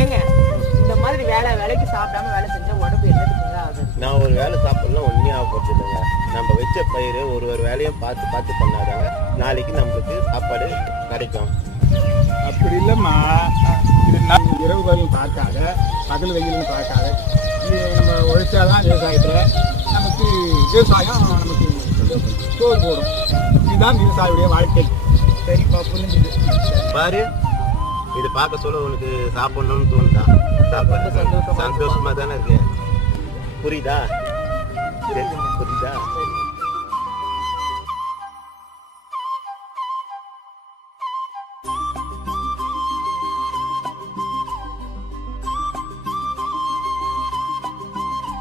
ஏங்க இந்த மாதிரி வேலைக்கு சாப்பிடாம வேலை செஞ்சா உடம்பு என்னத்துக்குங்க ஆகுது? நான் ஒரு வேலை சாப்பிடலாம் ஒன்றுமே ஆகப்படுது இல்லைங்க. நம்ம வச்ச பயிர் ஒரு வேலையும் பார்த்து பண்ணாதாங்க நாளைக்கு நம்மளுக்கு சாப்பாடு கிடைக்கும். அப்படி இல்லைம்மா, இது இரவு வெயிலும் பார்க்காத, பகல் வெயிலும் பார்க்காத, இது நம்ம உழைச்சாதான் விவசாயத்தில் நமக்கு விவசாயம் நமக்கு சோறு போடும். இதுதான் விவசாயியுடைய வாழ்க்கை. சரிப்பா, புரிஞ்சுது. பாரு, இது பார்க்க சொல்ல உனக்கு சாப்பிடணும்னு தோணுதா? சாப்பாடு சந்தோஷமா தானே இருக்கு. புரியுதா? புரியுதா?